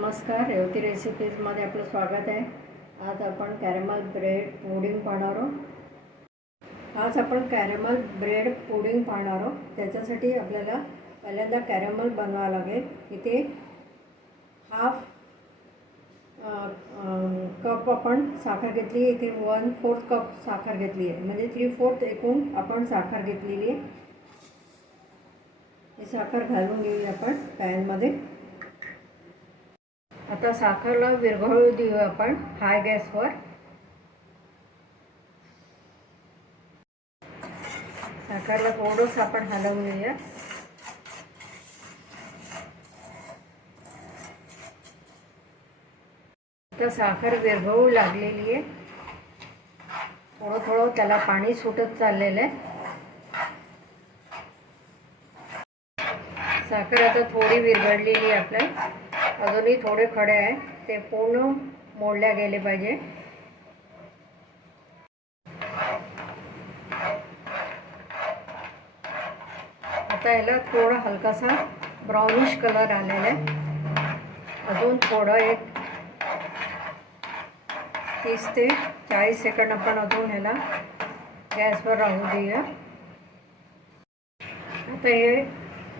नमस्कार रेवती रेसिपीजमध्ये आपलं स्वागत आहे. आज आपण कॅरेमल ब्रेड पुडिंग पाहणार आहोत. आज आपण कॅरेमल ब्रेड पुडिंग पाहणार आहोत. त्याच्यासाठी आपल्याला पहिल्यांदा कॅरेमल बनवावं लागेल. इथे हाफ कप आपण साखर घेतली इथे वन फोर्थ कप साखर घेतली आहे. म्हणजे थ्री फोर्थ एकूण आपण साखर घेतलेली आहे. ही साखर घालून घेऊया आपण पॅनमध्ये. आता साखरला विरघळू देऊ आपण. हाय गॅसवर साखरला थोडंसं आपण हलवूया. आता साखर विरघळू लागलेली आहे. थोडं थोडं त्याला पाणी सुटत चाललेलं आहे. साखर आता थोडी विरघळलेली आहे आपल्या अजूनही थोडे खडे आहे ते पूर्ण मोडल्या गेले पाहिजे. आता याला थोडा हलकासा ब्राउनिश कलर आलेला आहे. अजून थोडं एक तीस ते चाळीस सेकंड आपण अजून ह्याला गॅसवर राहू देऊया. आता हे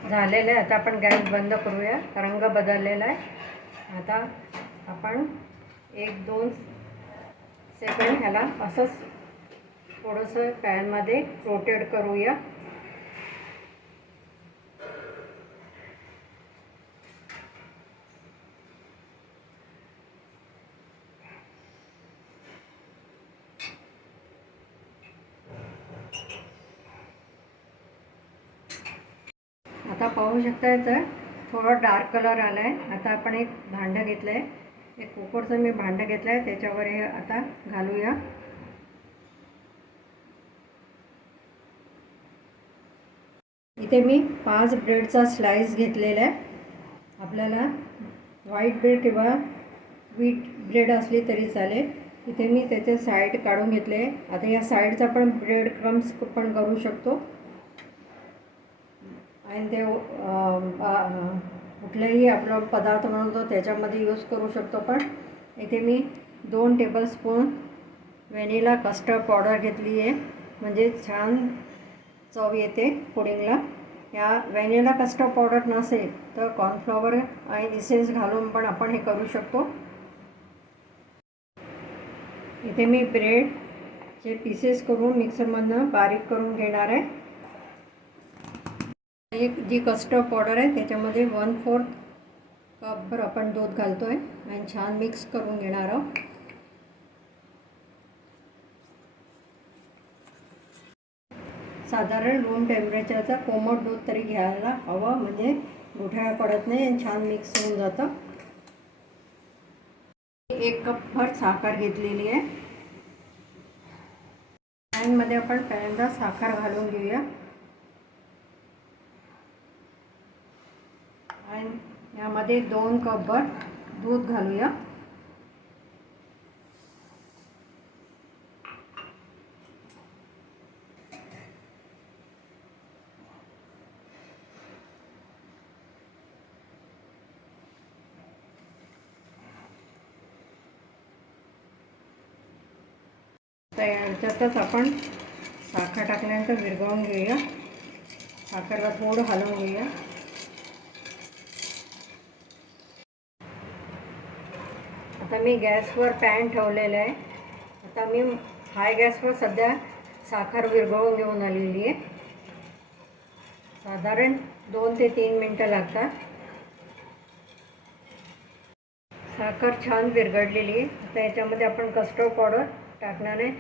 झालेलं आहे. आता आपण गॅस बंद करूया. रंग बदललेला आहे. आता आपण एक दोन सेकंड ह्याला असंच थोडंसं पॅनमध्ये रोटेट करूया. आता पाहू शकताय तर थोडा डार्क कलर आला आहे आता आपण एक भांडं घेतलं आहे एक कुकरचं मी भांडं घेतलं आहे त्याच्यावर हे आता घालूया. इथे मी पाच ब्रेडचा स्लाईस घेतलेला आहे. आपल्याला व्हाईट ब्रेड किंवा व्हीट ब्रेड असली तरी चालेल. इथे मी त्याचे साईड काढून घेतले. आता या साईडचा पण ब्रेड क्रम्स पण करू शकतो. आणि ते कुठलेही आपला पदार्थ बनवतो त्याच्यामध्ये यूज करू शकतो. पण इथे मी दोन टेबलस्पून व्हॅनिला कस्टर्ड पावडर घेतली आहे. म्हणजे छान चव येते पुडिंगला. या व्हॅनिला कस्टर्ड पावडर नसेल तर कॉर्नफ्लॉवर आणि इसेन्स घालून पण आपण हे करू शकतो. इथे मी ब्रेडचे पीसेस करून मिक्सरमधनं बारीक करून घेणार आहे. एक जी कस्टर्ड पावडर आहे त्याच्यामध्ये वन फोर्थ कपभर आपण दूध घालतो आहे आणि छान मिक्स करून घेणार आहोत. साधारण रूम टेम्परेचरचा कोमट दूध तरी घ्यायला हवं. म्हणजे गुठळ्या पडत नाही आणि छान मिक्स होऊन जातं. एक कपभर साखर घेतलेली आहे. पॅनमध्ये आपण पहिल्यांदा साखर घालून घेऊया. आणि यामध्ये दोन कपभर दूध घालूया. तर याच्यातच आपण साखर टाकल्यानंतर विरघळून घेऊया. साखरला थोडं हलवून घेऊया. मी गॅसवर पॅन ठेवलेलं आहे. आता मी हाय गॅसवर सध्या साखर विरघळून घेऊन आलेली आहे. साधारण दोन ते तीन मिनटं लागतात. साखर छान विरघडलेली आहे. आता याच्यामध्ये आपण कस्टर्ड पावडर टाकणार आहे.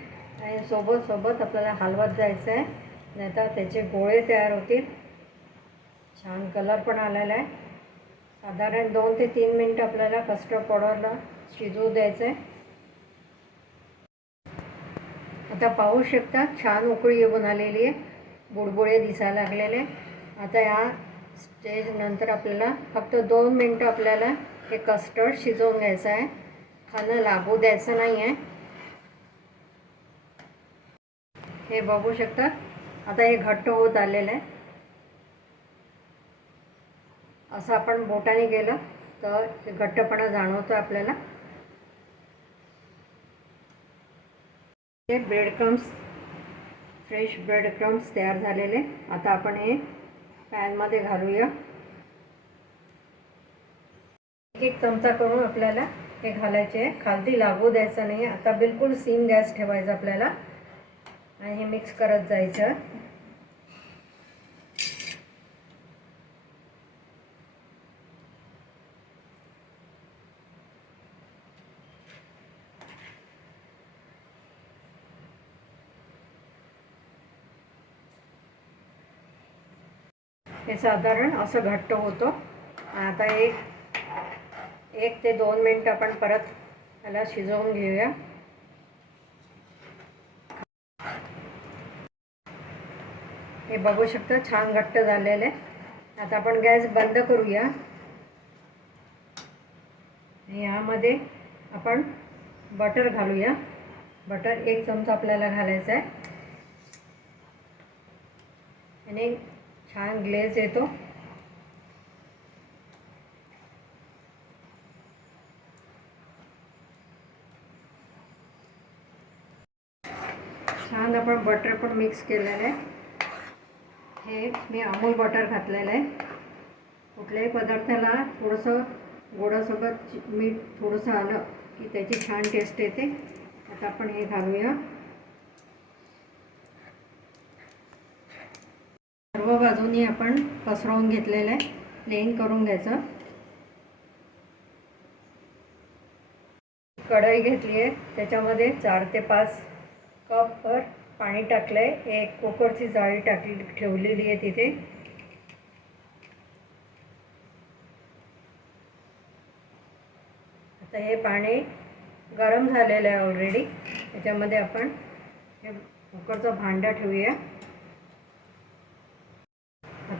आणि सोबत सोबत आपल्याला हलवत जायचं आहे. नाहीतर त्याचे गोळे तयार होतील. छान कलर पण आलेला आहे. साधारण दोन ते तीन मिनटं आपल्याला कस्टर्ड पावडरला शिजवू द्यायचं आहे आता पाहू शकता छान उकळी येऊन आलेली आहे. बुडबुडे दिसायला लागलेले आता या स्टेज नंतर आपल्याला फक्त दोन मिनटं आपल्याला हे कस्टर्ड शिजवून घ्यायचं आहे. खाणं लागू द्यायचं नाही आहे हे बघू शकता आता हे घट्ट होत आलेलं आहे. असं आपण बोटाने गेलं तर ते घट्टपणा जाणवतो आपल्याला. हे bread crumbs fresh bread crumbs तयार झालेले. आता आपण हे पॅनमध्ये घालूया. एक एक चमचा करून आपल्याला हे घालायचे. आहे खालती लागू द्यायचं नाही. आता बिलकुल सीम गॅस ठेवायचा आपल्याला. आणि हे मिक्स करत जायचं. हे साधारण असं घट्ट होतं. आता एक एक ते दोन मिनटं आपण परत त्याला शिजवून घेऊया. हे बघू शकता छान घट्ट झालेलं आहे. आता आपण गॅस बंद करूया. यामध्ये आपण बटर घालूया. बटर एक चमचा आपल्याला घालायचा आहे. आणि छान ग्लेज येतो. छान आपण बटर पण मिक्स केलेलं आहे. हे मी अमूल बटर घातलेलं आहे. कुठल्याही पदार्थाला थोडंसं गोडासोबत मीठ थोडंसं आलं की त्याची छान टेस्ट येते. आता आपण हे घालूया. बाजूनी आपण पसरवून घेतलेलं आहे. प्लेन करून घ्यायचं. कढई घेतली आहे. त्याच्यामध्ये चार ते पाच कपवर पाणी टाकलं आहे एक कुकरची जाळी टाकली ठेवलेली आहे तिथे. आता हे पाणी गरम झालेलं आहे ऑलरेडी त्याच्यामध्ये आपण हे कुकरचं भांडं ठेवूया.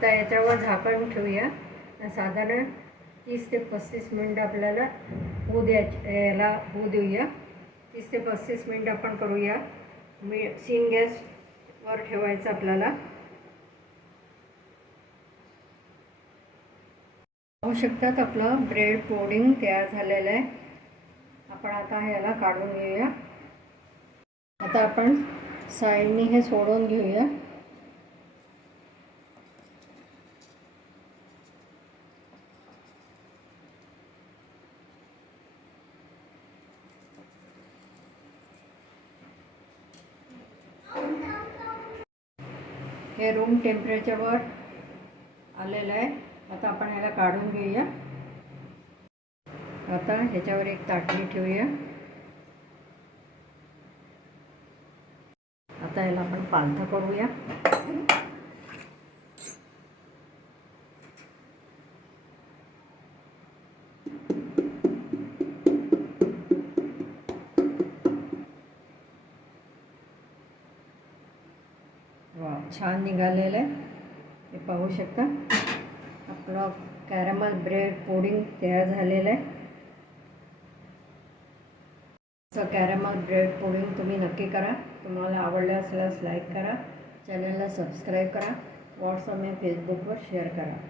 आता याच्यावर झाकण ठेवूया. साधारण तीस ते पस्तीस मिनटं आपल्याला होऊ द्या याला होऊ देऊया. तीस ते पस्तीस मिनटं आपण करूया. मी सीन गॅसवर ठेवायचं आपल्याला. पाहू शकतात आपलं ब्रेड पोडिंग तयार झालेलं आहे. आपण आता ह्याला काढून घेऊया. आता आपण साईडनी हे सोडून घेऊया. हे रूम टेम्परेचरवर आलेलं आहे. आता आपण ह्याला काढून घेऊया. आता ह्याच्यावर एक ताटली ठेवूया. आता याला आपण पालथं करूया. छान निघालेलं आहे. हे पाहू शकता. आपलं कॅरमल ब्रेड पोडिंग तयार झालेलं आहे. असं कॅरमल ब्रेड पोडिंग तुम्ही नक्की करा. तुम्हाला आवडलं असल्यास लाईक करा. चॅनलला सबस्क्राईब करा. व्हॉट्सअप आणि फेसबुकवर शेअर करा.